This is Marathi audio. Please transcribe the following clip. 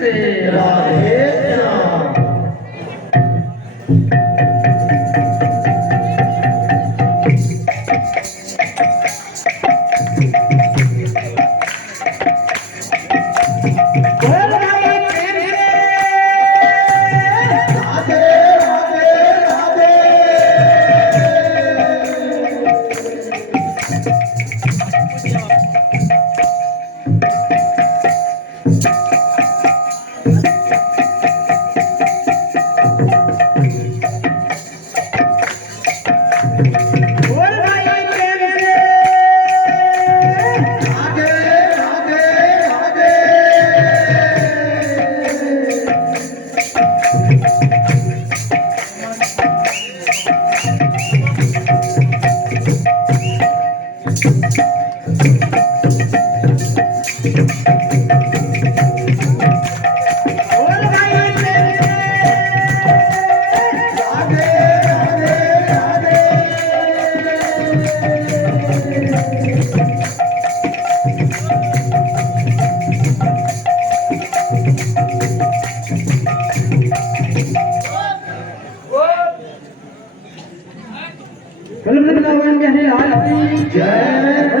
से राधे श्याम। बोल भाई प्रेम से राधे राधे राधे। बोल भाई प्रेम से राधे राधे राधे। बोल भाई प्रेम से राधे राधे राधे। बोल वृंदावन बिहारी लाल की जय।